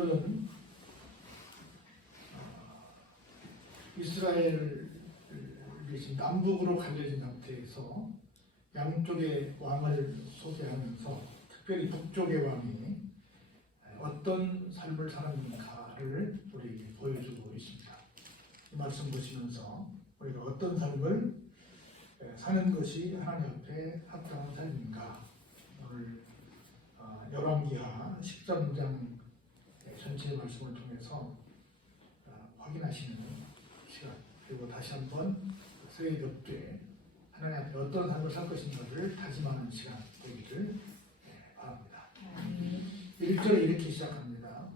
오늘은 이스라엘이 지금 남북으로 갈려진 상태에서 양쪽의 왕을 소개하면서 특별히 북쪽의 왕이 어떤 삶을 사는가를 우리에게 보여주고 있습니다. 이 말씀 보시면서 우리가 어떤 삶을 사는 것이 하나님 앞에 합당한 삶인가, 오늘 열왕기하 13장 전체의 말씀을 통해서 확인하시는 시간, 그리고 다시 한번 스웨이 벽두에 하나님 앞에 어떤 삶을 살 것인가를 다짐하는 시간 되기를 바랍니다. 1절에 이렇게 시작합니다.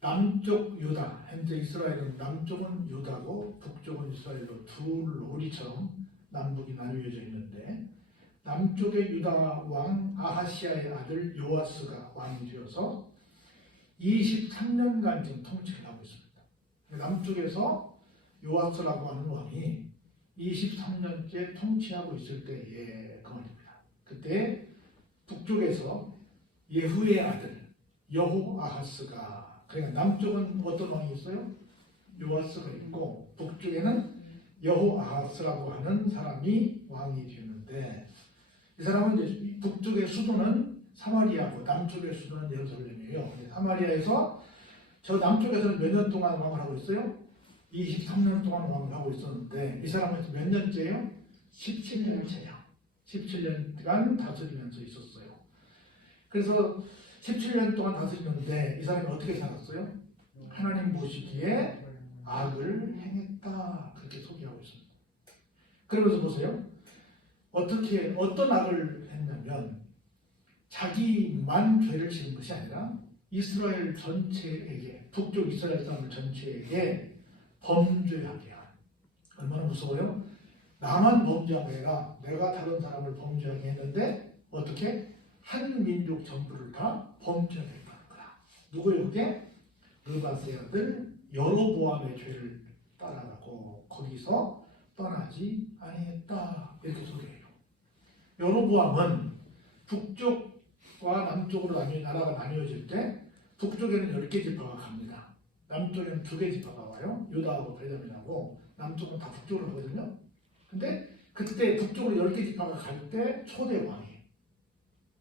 남쪽 유다, 현재 이스라엘은 남쪽은 유다고 북쪽은 이스라엘로 둘 우리처럼 남북이 나뉘어져 있는데, 남쪽의 유다 왕 아하시아의 아들 요아스가 왕이 되어서 23년간 지금 통치를 하고 있습니다. 남쪽에서 요아스라고 하는 왕이 23년째 통치하고 있을 때의 그 말입니다. 그때 북쪽에서 예후의 아들 여호아하스가, 그러니까 남쪽은 어떤 왕이 있어요? 요아스가 있고 북쪽에는 여호아하스라고 하는 사람이 왕이 되는데, 이 사람은 이제 북쪽의 수도는 사마리아고 남쪽의 수도는 예루살렘이에요. 사마리아에서 저 남쪽에서는 몇 년 동안 왕을 하고 있어요? 23년 동안 왕을 하고 있었는데, 이 사람은 몇 년째예요? 17년째예요. 17년간 다스리면서 있었어요. 그래서 17년 동안 다스리는데 이 사람이 어떻게 살았어요? 하나님 보시기에 악을 행했다, 그렇게 소개하고 있습니다. 그러면서 보세요. 어떤 악을 했냐면, 자기만 죄를 지은 것이 아니라 이스라엘 전체에게, 북쪽 이스라엘 사람 전체에게 범죄하게 한. 얼마나 무서워요? 나만 범죄한 게 아니라 내가 다른 사람을 범죄하게 했는데 어떻게? 한 민족 전부를 다 범죄하게 했다는 거야. 누구예요 그게? 느바스의 아들 여로보암의 죄를 따라가고 거기서 떠나지 아니했다, 이렇게 소개해요. 여로보암은 북쪽과 남쪽으로 나라가 나뉘어질 때 북쪽에는 10개 지파가 갑니다. 남쪽에는 2개 지파가 와요. 유다하고 베냐민하고. 남쪽은 다 북쪽으로 가거든요. 근데 그때 북쪽으로 10개 지파가 갈 때 초대 왕이에요.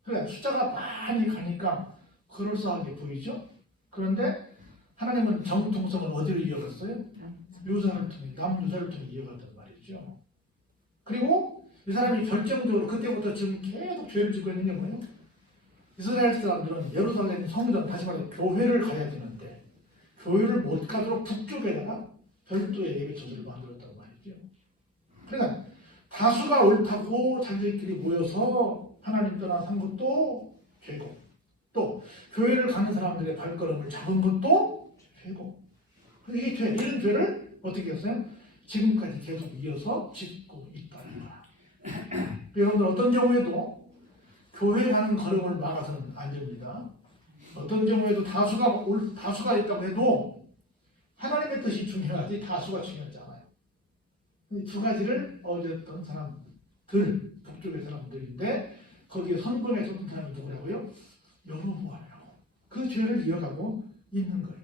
그러니까 숫자가 많이 가니까 그럴싸하게 보이죠. 그런데 하나님은 정통성을 어디로 이어갔어요? 유다를 통해, 남유다를 통해 이어갔단 말이죠. 그리고 이 사람이 결정적으로 그때부터 지금 계속 죄를 짓고 있는 게 뭐예요? 이스라엘 사람들은 예루살렘 성전, 다시 말해 교회를 가야 되는데 교회를 못 가도록 북쪽에다가 별도의 예배 처소를 만들었단 말이죠. 그러니까 다수가 옳다고 자기들끼리 모여서 하나님 떠나 산 것도 죄고, 또 교회를 가는 사람들의 발걸음을 잡은 것도 죄고, 이 죄, 이런 죄를 어떻게 했어요? 지금까지 계속 이어서 짓고 있다는 거야. 여러분들 어떤 경우에도 교회 가는 걸음을 막아서는 안 됩니다. 어떤 경우에도 다수가 있다고 해도 하나님의 뜻이 중요하지 다수가 중요하지 않아요. 이 두 가지를 어렸던 사람들, 북쪽의 사람들인데 거기에 선권에 섰던 사람이 누구라고요? 여로보암이라고. 그 죄를 이어가고 있는 거예요.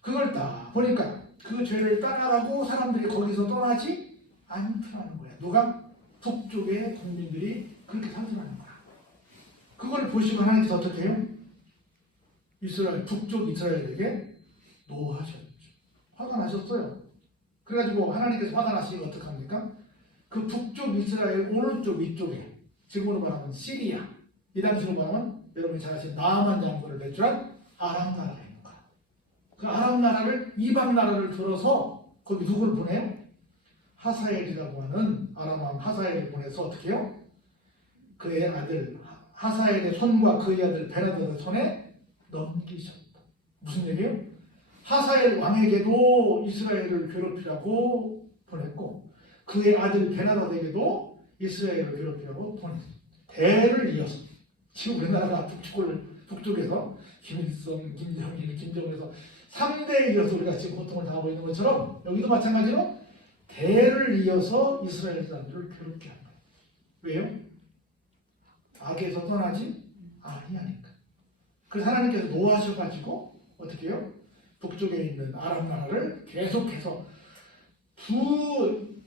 그걸 딱 보니까 그 죄를 따라가고 사람들이 거기서 떠나지 않더라는 거야. 누가? 북쪽의 국민들이 그렇게 살더라는 거야. 그걸 보시고 하나님께서 어떻게 해요? 북쪽 이스라엘에게 노하셨죠. 화가 나셨어요. 그래가지고 하나님께서 화가 나시니까 어떡합니까? 그 북쪽 이스라엘 오른쪽 위쪽에, 지금으로 말하면 시리아, 이 당시로 말하면 여러분이 잘 아시는 나아만 장군을 배출한 아람 나라입니다. 그 아람 나라를, 이방 나라를 들어서 거기 누구를 보내요? 하사엘이라고 하는 아람 왕 하사엘을 보내서 어떻게 해요? 그의 아들 하사엘의 손과 그의 아들 베나다의 손에 넘기셨다. 무슨 얘기예요? 하사엘 왕에게도 이스라엘을 괴롭히라고 보냈고 그의 아들 베나다에게도 이스라엘을 괴롭히라고 보냈어요. 대를 이어서 지금 우리나라가 북쪽에서 김일성, 김정일, 김정은에서 3대에 이어서 우리가 지금 고통을 당하고 있는 것처럼 여기도 마찬가지로 대를 이어서 이스라엘 사람들을 괴롭게 한 거예요. 왜요? 악에서 떠나지 아니하니까. 그래서 하나님께서 노하셔가지고 어떻게 해요? 북쪽에 있는 아람 나라를 계속해서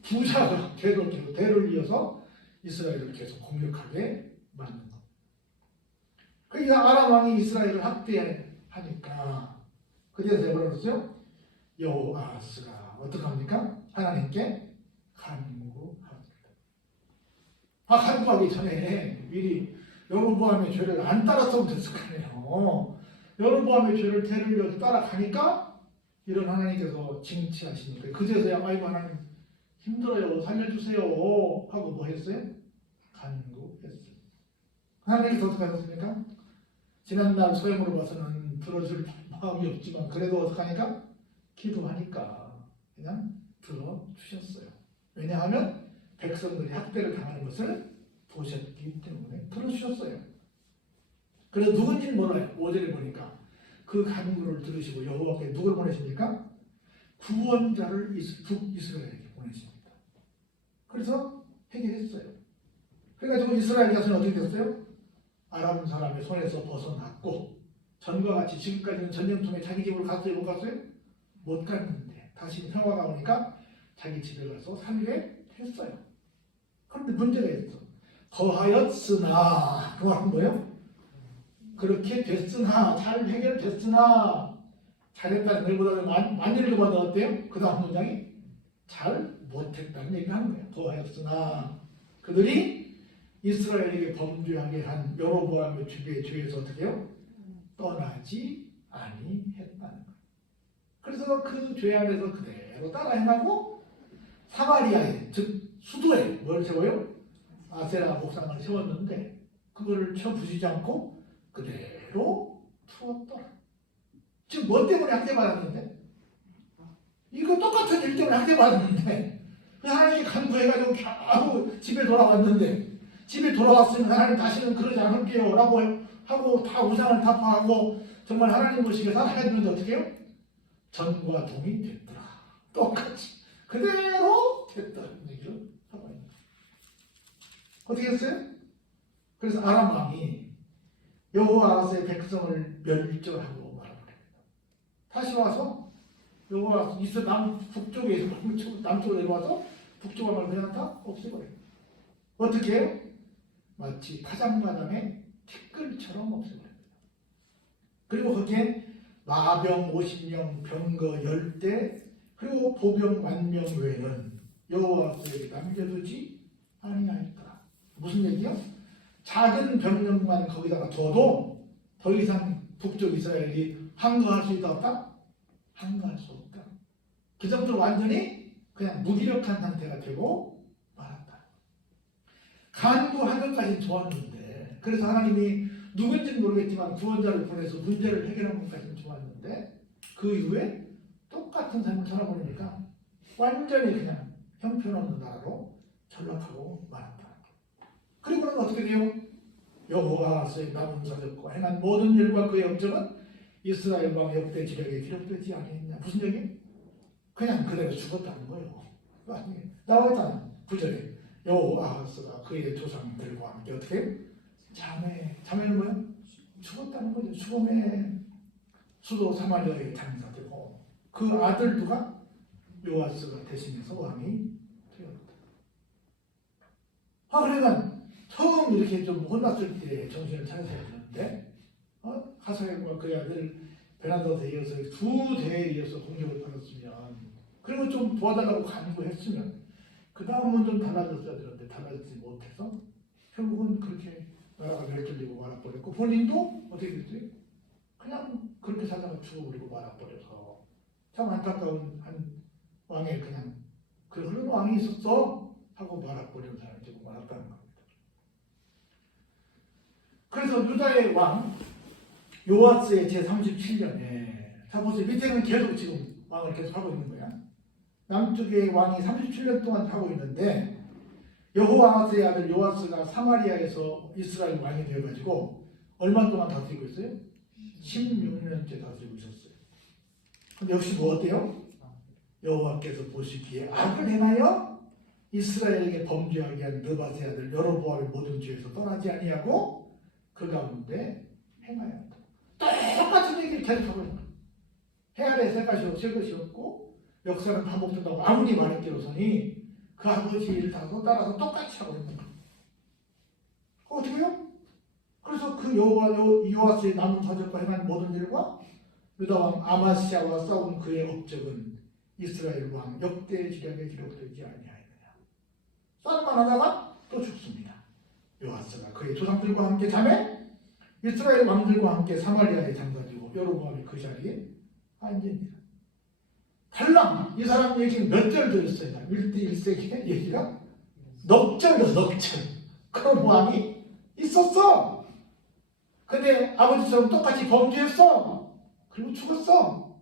부자가 계속해서 대를 이어서 이스라엘을 계속 공격하게 만든 거. 그러니까 아람 왕이 이스라엘을 학대하니까 그래서 뭐라 그랬어요? 여호아하스가 어떡합니까? 하나님께 간구합니다. 간구하기 전에 미리 여로보암의 죄를 안 따랐으면 됐을 거 아니에요. 여로보암의 죄를 대를 따라가니까 이런 하나님께서 징치하시니까 그제서야 아이고 하나님 힘들어요 살려주세요 하고 뭐 했어요? 간구했어요. 하나님께서 어떻게 하셨습니까? 지난날 소형으로 봐서는 들어줄 마음이 없지만 그래도 어떡하니까? 기도하니까 그냥 들어주셨어요. 왜냐하면 백성들이 학대를 당하는 것을 보셨기 때문에 들어주셨어요. 그래서 누군지는 몰라요. 5절에 보니까 그 간구를 들으시고 여호와께 누굴 보내십니까? 구원자를 북이스라엘에게 보내십니다. 그래서 해결했어요. 그래가지고 이스라엘 자손이 어떻게 됐어요? 아람 사람의 손에서 벗어났고 전과 같이 지금까지는 전쟁통에 자기 집으로 갔어요? 못 갔어요? 못 갔는데 다시 평화가 오니까 자기 집에 가서 살게 했어요. 그런데 문제가 있어. 거하였으나 그 말은 뭐예요? 그렇게 됐으나 잘 해결됐으나 잘했다는 것보다는 많이 읽어봐도 어때요? 그 다음 문장이 잘 못했다는 얘기를 하는 거예요. 거하였으나 그들이 이스라엘에게 범죄하게 한 여로보암의 죄에서 어떻게 해요? 떠나지 아니했다는 거예요. 그래서 그 죄 안에서 그대로 따라 행하고 사마리아에 즉 수도에 뭘 세워요? 아세라 목상을 세웠는데 그거를 쳐부수지 않고 그대로 투었더라. 지금 뭐 때문에 학대받았는데? 이거 똑같은 일 때문에 학대받았는데 하나님이 간구해가지고 겨우 집에 돌아왔는데 집에 돌아왔으면 하나님 다시는 그러지 않을게요 라고 하고 다 우상을 타파하고 정말 하나님 모시게 살아야 되는데 어떻게 해요? 전과 동이 됐더라. 똑같이 그대로 됐다는 얘기를 하고 있는 거예요. 어떻게 했어요? 그래서 아람 왕이 여호와의 백성을 멸절하고 말합니다. 다시 와서 여호와 북쪽에 있어 남쪽으로 내려와서 북쪽 왕을 그냥 다 없애버려요. 어떻게 해요? 마치 파장마당의 티끌처럼 없애버립니다. 그리고 거기에 마병 50명, 병거 10대, 그리고 보병 10,000명 외에는 여호와에게 남겨두지 아니하였더라. 무슨 얘기요? 작은 병력만 거기다가 둬도 더 이상 북쪽 이스라엘이 항거할 수 있다 없다? 항거할 수 없다. 그 정도로 완전히 그냥 무기력한 상태가 되고 말았다. 간구하는 것까지는 좋았는데 그래서 하나님이 누군지는 모르겠지만 구원자를 보내서 문제를 해결하는 것까지는 좋았는데 그 이후에 똑같은 삶을 살아보니까 완전히 그냥 형편없는 나라로 전락하고 말았다. 그리고는 어떻게 돼요? 여호와의 남은 사적과 행한 모든 일과 그의 업적은 이스라엘 왕 역대 지력에 기록되지 아니했냐. 무슨 얘기? 그냥 그대로 죽었다는 거예요. 나와있잖아. 9절에 여호아하스가 그의 조상들과 함께 어떻게? 자매는 뭐야? 죽었다는 거죠. 죽음의 수도 사마리아에 장사되고 그 아들 누가? 요아스가 대신해서 왕이 되었다. 그러니까 처음 이렇게 좀 혼났을 때 정신을 차려야 되는데 하사엘과 그의 아들 베나다에 이어서 2대에 이어서 공격을 받았으면 그리고 좀 도와달라고 간구했으면 그 다음은 좀 달라졌어야 되는데 달라지지 못해서 결국은 그렇게 나라가 멸절되고 말아버렸고 본인도 어떻게 됐어요? 그냥 그렇게 살다가 죽어버리고 말아버려서 참 안타까운 한 왕의 그냥 그런 왕이 있었어 하고 말아버리는 사람이 되고 말았다는 겁니다. 그래서 유다의 왕 요아스의 제37년에 자 보세요. 밑에는 계속 지금 왕을 계속 하고 있는 거야. 남쪽의 왕이 37년 동안 하고 있는데 여호아하스의 아들 요아스가 사마리아에서 이스라엘 왕이 되어가지고 얼마 동안 다스리고 있어요? 16년째 다스리고 있었어요. 근데 역시 뭐 어때요? 여호와께서 보시기에 악을 행하여 이스라엘에게 범죄하게 한 느바세 아들 여로보암의 모든 죄에서 떠나지 아니하고 그 가운데 행하였다. 똑같은 얘기를 계속하고 있는 거예요. 해 아래 새 것이 없고 역사는 반복된다고 아무리 말했기로서니 그 아버지 일을 다 따라서 똑같이 하고 있는 거예요. 어떻게 해요? 그래서 그 요아스의 남은 사적과 행한 모든 일과 유다 왕 아마시아와 싸운 그의 업적은 이스라엘 왕 역대 지략에 기록되지 아니하였느냐. 싸움만 하다가 또 죽습니다. 요아스가 그의 조상들과 함께 잠에 이스라엘 왕들과 함께 사마리아에 잠가지고 여로보암이 그 자리에 앉습니다. 달랑 이 사람 얘기는 몇 절 들었어요. 1대1세기의 얘기가 넉 절이었어. 넉 절. 그런 왕이 있었어. 근데 아버지처럼 똑같이 범죄했어. 그리고 죽었어.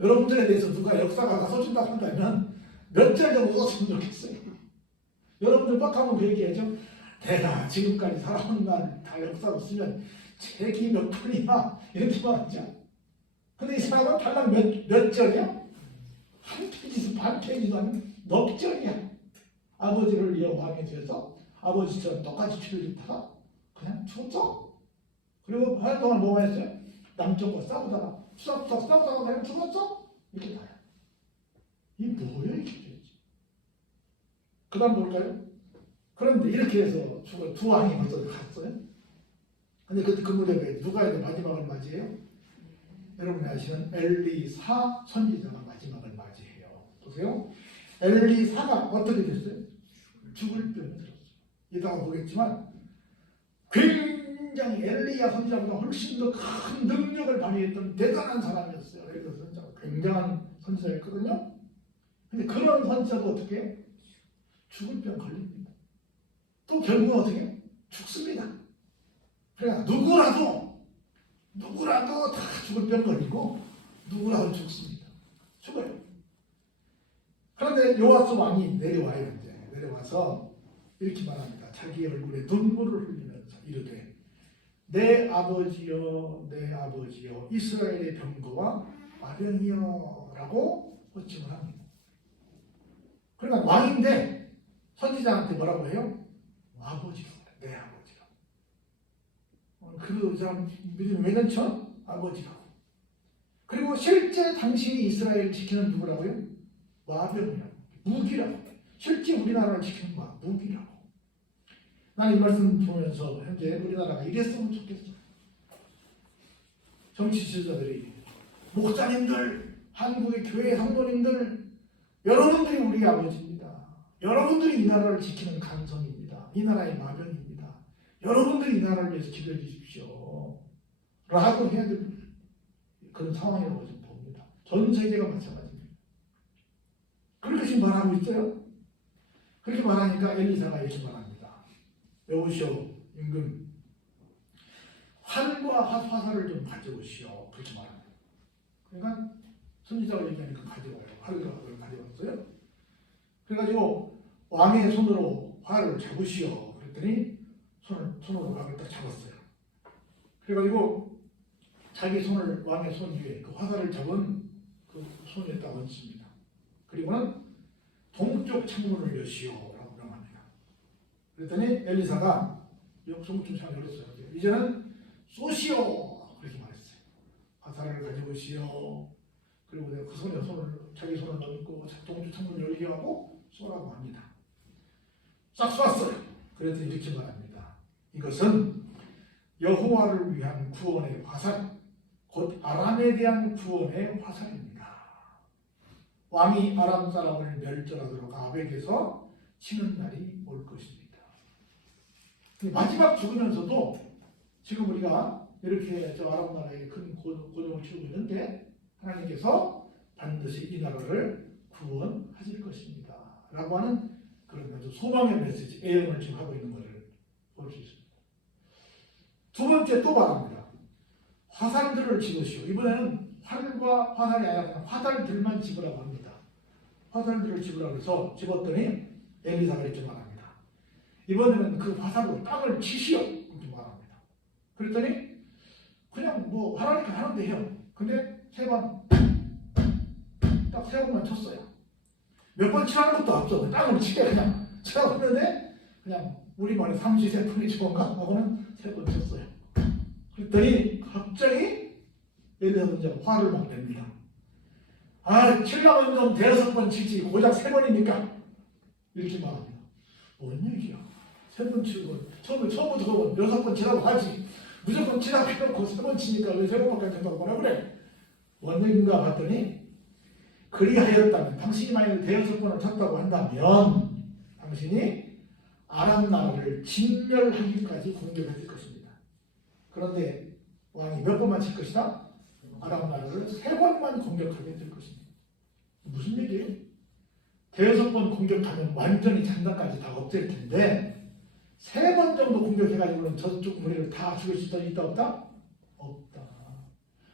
여러분들에 대해서 누가 역사가가 써준다고 한다면 몇 절 정도 썼으면 좋겠어요. 여러분들 빡 하면 그 얘기하죠. 내가 지금까지 살아온 날 다 역사로 쓰면 책이 몇 편이나 이렇게 말하죠. 근데 이 사람은 달랑 몇 절이야? 한 페이지에서 반 페이지도 아닌 넉 절이야. 아버지를 이어 왕이 돼서 아버지처럼 똑같이 죄를 짓다가 그냥 죽었어. 그리고 한 동안 뭐가 했어요? 남쪽과 싸우다가 수락수락 싸우다가 그냥 죽었어? 이렇게 나요. 이 뭐예요 이게? 그 다음 볼까요? 그런데 이렇게 해서 죽은 두 왕이 벌써 갔어요. 근데 그 무렵에 누가 이제 마지막을 맞이해요? 여러분이 아시는 엘리사 선지자가 마지막을 맞이해요. 보세요. 엘리사가 어떻게 됐어요? 죽을 병이 들었어요. 이따가 보겠지만 굉장히 엘리야 선지자보다 훨씬 더 큰 능력을 발휘했던 대단한 사람이었어요. 엘리야 선지자가 굉장한 선지자였거든요. 근데 그런 선지자도 어떻게 해요? 죽을 병 걸립니다. 또 결국은 어떻게 해요? 죽습니다. 그러니까 누구라도 다 죽을 병 걸리고 누구라도 죽습니다. 죽어요. 그런데 요아스 왕이 내려와요. 이제 내려와서 이렇게 말합니다. 자기 얼굴에 눈물을 흘리면서 이르되 내 아버지여 이스라엘의 병거와 마병이여 라고 호칭을 합니다. 그러니까 왕인데 선지자한테 뭐라고 해요? 아버지로, 내 아버지로. 그 사람 몇 년 전? 아버지라고. 그리고 실제 당신이 이스라엘을 지키는 누구라고요? 마병이라고. 무기라고. 실제 우리나라를 지키는 무기라고. 난 이 말씀 보면서 현재 우리나라가 이랬으면 좋겠어. 정치 지도자들이, 목사님들, 한국의 교회 성도님들, 여러분들이 우리 아버지입니다. 여러분들이 이 나라를 지키는 간성입니다. 이 나라의 마병입니다. 여러분들이 이 나라를 위해서 기도해 주십시오. 라고 해야 될 그런 상황이라고 좀 봅니다. 전 세계가 마찬가지입니다. 그렇게 지금 말하고 있어요. 그렇게 말하니까 엘리사가 이렇게 말합니다. 여보시오, 임금. 활과 화살을 좀 가져오시오. 그렇게 말합니다. 그러니까 선지자가 얘기하니까 가져와요. 활을 가져왔어요. 그래가지고 왕의 손으로 활을 잡으시오. 그랬더니 손으로 왕을 딱 잡았어요. 그래가지고 자기 손을 왕의 손 위에 그 화살을 잡은 그 손에 딱 얹습니다. 그리고는 동쪽 창문을 여시오라고 명합니다. 그랬더니 엘리사가 동쪽 창문을 열었어요. 이제는 쏘시오 그렇게 말했어요. 화살을 가져오시오. 그리고 내가 그 손에 자기 손을 넣고 동쪽 창문을 열게 하고 쏘라고 합니다. 싹 쏘았어요. 그래서 이렇게 말합니다. 이것은 여호와를 위한 구원의 화살, 곧 아람에 대한 구원의 화살입니다. 왕이 아람 사람을 멸절하도록 아벡에서 치는 날이 올 것입니다. 마지막 죽으면서도 지금 우리가 이렇게 저 아람 나라에 큰 고통을 치르고 있는데 하나님께서 반드시 이 나라를 구원하실 것입니다. 라고 하는 그런 아주 소망의 메시지, 예언을 지금 하고 있는 것을 볼 수 있습니다. 두 번째 또 말합니다. 화살들을 집으시오. 이번에는 활과 화살이 아니라 그냥 화살들만 집으라고 합니다. 화살들을 집으라고 해서 집었더니 엘리사가 이렇게 말합니다. 이번에는 그 화살로 땅을 치시오. 이렇게 말합니다. 그랬더니 그냥 뭐 하라니까 하는데 해요. 근데 딱 세 번만 쳤어요. 몇 번 치라는 것도 없어. 땅을 치게 그냥 치라고 했는데 그냥 우리말에 삼시세풍이 좋은가 하고는 세 번 쳤어요. 그랬더니 갑자기 엘리사가 이제 화를 막 냅니다. 아, 칠라면 좀 대여섯 번 치지 고작 세 번이니까 이렇게 말합니다. 뭔 얘기야? 세 번 치고 처음부터 여섯 번 치라고 하지. 무조건 치라고 해놓고 세 번 치니까 왜 세 번밖에 안 된다고 뭐라 그래? 뭔 얘기인가 봤더니 그리하였다면 당신이 만약에 대여섯 번을 쳤다고 한다면 당신이 아람 나라를 진멸하기까지 공격했을 것입니다. 그런데 왕이 몇 번만 칠 것이다? 아람 나라를 세 번만 공격하게 될 것입니다. 무슨 얘기예요? 대여섯 번 공격하면 완전히 장단까지 다 없앨 텐데 세 번 정도 공격해가지고는 저쪽 무리를 다 죽일 수 있다 없다? 없다.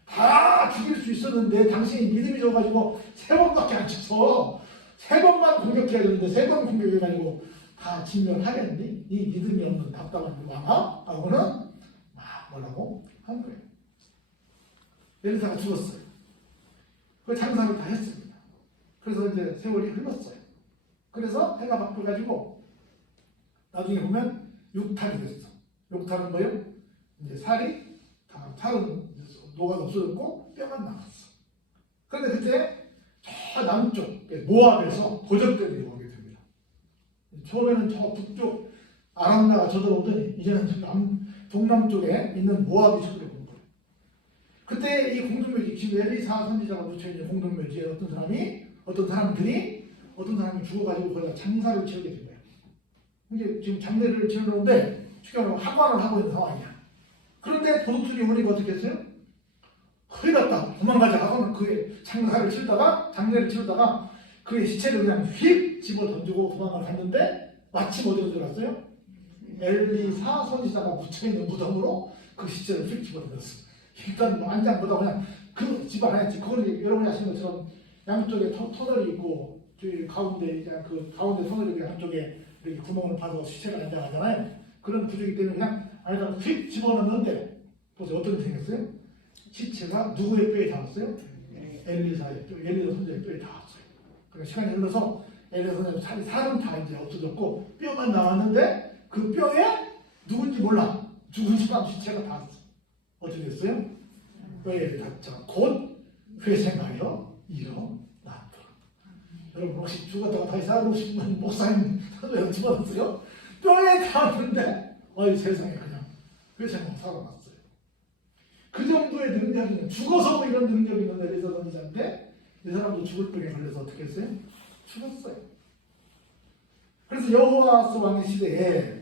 다 죽일 수 있었는데 당신이 믿음이 좋아가지고 세 번밖에 안 쳐서 세 번만 공격해야 되는데 세 번 공격해가지고 다 진멸하겠니? 이 믿음이 없는 답답한 왕아? 하고는 막 뭐라고 한 거예요. 엘리사가 죽었어요. 그 장사를 다 했습니다. 그래서 이제 세월이 흘렀어요. 그래서 해가 바뀌어가지고 나중에 보면 육탈이 됐어. 육탈은 뭐예요? 이제 살이 다 살은 녹아서 없어졌고 뼈만 남았어. 그런데 그때 저 남쪽 모압에서 고적들이 오게 됩니다. 처음에는 저 북쪽 아람 나라가 쳐들어오더니 이제는 동남쪽에 있는 모압이 쳐들어오는 거예요. 그때 이 공동묘지 지금 엘리사 선지자가 묻혀있는 공동묘지에 어떤 사람이 죽어가지고 거기다 장사를 치르게 된 거예요. 이제 지금 장례를 치르는데 추경으로 하관을 하고 있는 상황이야. 그런데 도둑들이 오니까 어떻게 했어요? 큰일 났다. 도망가자 하고는 그의 장례를 치르다가 그의 시체를 그냥 휙 집어 던지고 도망을 갔는데 마침 어디로 들어갔어요? 엘리사 선지자가 묻혀있는 무덤으로 그 시체를 휙 집어 던졌어. 일단 안장보다 그냥 그 집안 안에 그걸 여러분이 아시는 것처럼 양쪽에 터널이 있고 가운데 그 가운데 터널이 한쪽에 이렇게 구멍을 파서 시체가 안장하잖아요. 그런 구조이기 때문에 그냥 안에다가 휙 집어넣는데 보세요. 어떤 게 생겼어요? 시체가 누구의 뼈에 닿았어요? 엘리사의 뼈, 엘리사 선지자의 뼈에 닿았어요. 그러니까 시간이 흘러서 엘리사 선지자 살은 다 이제 없어졌고 뼈만 나왔는데 그 뼈에 누군지 몰라. 죽은 사람 시체가 닿았어. 어떻게 됐어요? 뼈에 닿자 곧 회생하여 일어났더라. 여러분 혹시 죽었다가 다시 살고 싶은 목사님 선생님 집어넣었어요? 뼈에 닿았는데 어이 세상에 그냥 회생하고 살아났어요. 그 정도의 능력이 있는 죽어서 이런 능력이 있는 엘리사 선지자인데 이 사람도 죽을 병에 걸려서 어떻게 했어요? 죽었어요. 그래서 여호와스 왕의 시대에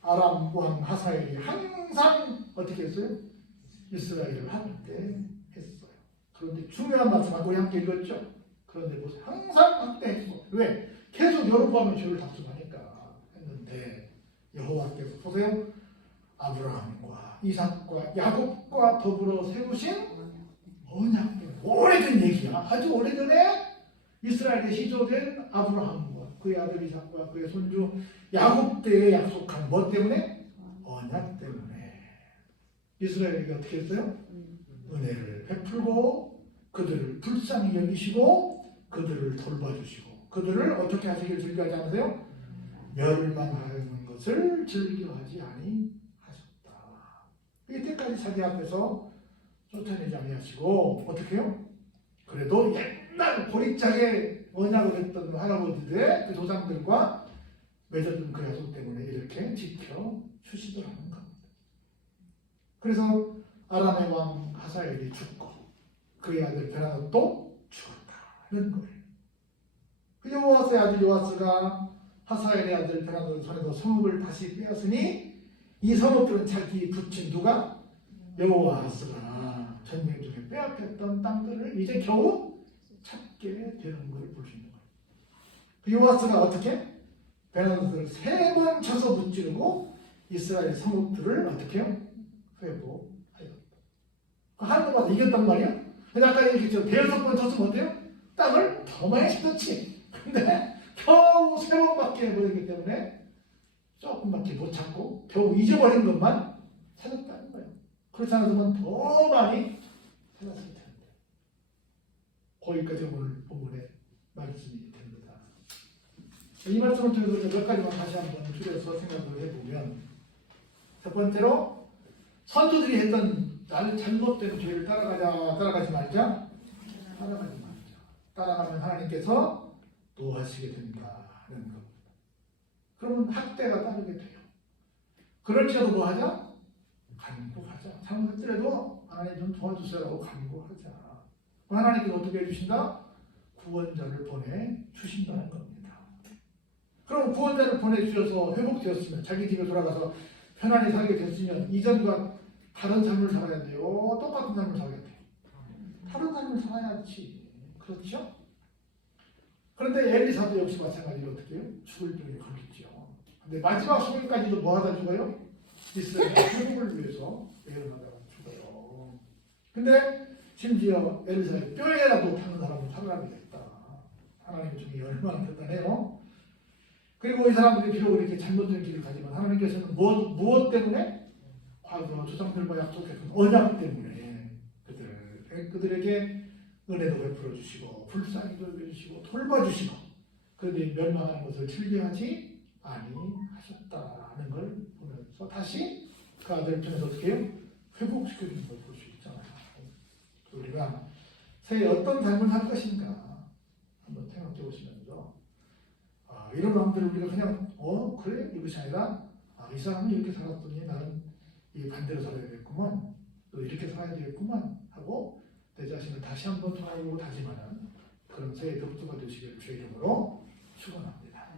아람 왕 하사엘이 항상 어떻게 했어요? 이스라엘을 학대했어요. 그런데 중요한 말씀하고 우리 함께 읽었죠? 그런데 보세요. 항상 학대했어. 왜? 계속 여로보암의 죄를 답습하니까 했는데 여호와께서 보세요. 아브라함과 이삭과 야곱과 더불어 세우신 언약. 오래된 얘기야. 아주 오래전에 이스라엘에 시조된 아브라함과 그의 아들 이삭과 그의 손주 야곱 때에 약속한 뭐 때문에? 언약 때문에. 이스라엘에게 어떻게 했어요? 은혜를 베풀고 그들을 불쌍히 여기시고 그들을 돌봐주시고 그들을 어떻게 하시길 즐겨하지 않으세요? 멸망하는 것을 즐겨하지 아니하셨다. 이때까지 자기 앞에서 쫓아내지 아니하시고 어떻게 해요? 그래도 옛날 고립장에 언약을 했던 할아버지들의 그 조상들과 맺어준 그 약속 때문에 이렇게 지켜주시더라는 겁니다. 그래서 아람의 왕 하사엘이 죽고 그의 아들 베나도 죽었다는 거예요. 그 여호와스의 아들 요아스가 하사엘의 아들 베나도의 손에서 성읍을 다시 빼앗으니 이 성읍들은 자기 붙인 누가? 여호와스가 전쟁 중에 빼앗겼던 땅들을 이제 겨우 찾게 되는 걸 보시는 거예요. 그 요아스가 어떻게? 베나도를 3번 쳐서 무찌르고 이스라엘 성읍들을 어떻게 해요? 회복하였다. 하는 것보다 이겼단 말이야. 근데 아까 얘기했죠. 대여섯 번 쳤으면 어때요? 땅을 더 많이 쳤지. 근데 겨우 3번밖에 해버리기 때문에 조금밖에 못 찾고 겨우 잊어버린 것만 찾았다는 거예요. 그렇지 않았으면 더 많이 찾았을 텐데. 거기까지 오늘 본문의 말씀이 됩니다. 이 말씀을 통해서 몇 가지만 다시 한번 줄여서 생각을 해보면 첫 번째로 선조들이 했던 나는 잘못된 죄를 따라가지 말자. 따라가면 하나님께서 노하시게 된다는 겁니다. 그러면 학대가 따르게 돼요. 그럴지라도 뭐 하자? 간구하자. 잘못했더라도 하나님 좀 도와주세요라고 간구하자. 하나님께서 어떻게 해주신다? 구원자를 보내주신다는 겁니다. 그럼 구원자를 보내주셔서 회복되었으면 자기 집에 돌아가서 편안히 살게 됐으면 이전과 다른 삶을 살아야 돼요? 똑같은 삶을 살아야 돼요? 다른 삶을 살아야지. 그렇죠? 그런데 엘리사도 역시 마찬가지로 어떻게 해요? 죽을 병에 걸렸죠. 근데 마지막 순간까지도 뭐 하다 죽어요? 이스라엘 회복을 위해서 예언하다가 죽어요. 근데 심지어 엘리사의 뼈에라도 타는 사람이 됐다. 하나님의 종이 얼마나 대단해요. 그리고 이 사람들이 비록 이렇게 잘못된 길을 가지만 하나님께서는 무엇 때문에? 과거 조상들과 약속했던 언약 때문에 그들에게 은혜도 베풀어 주시고 불쌍히도 여겨주시고 돌봐주시고 그들이 멸망하는 것을 즐겨하지 아니하셨다는 걸 보면서 다시 그 아들 편에서 어떻게 해요? 회복시켜주는 걸 볼 수 있잖아요. 우리가 새해 어떤 삶을 살 것인가 한번 생각해 보시면서 이런 마음들을 우리가 그냥 그래? 이것이 아니라 이 사람은 이렇게 살았더니 나는 이 반대로 살아야 되겠구만 또 이렇게 살아야 되겠구만 하고 내 자신을 다시 한번 돌아보고 다짐하는 그런 새해 덕수가 되시기를 주의 이름으로 축원합니다.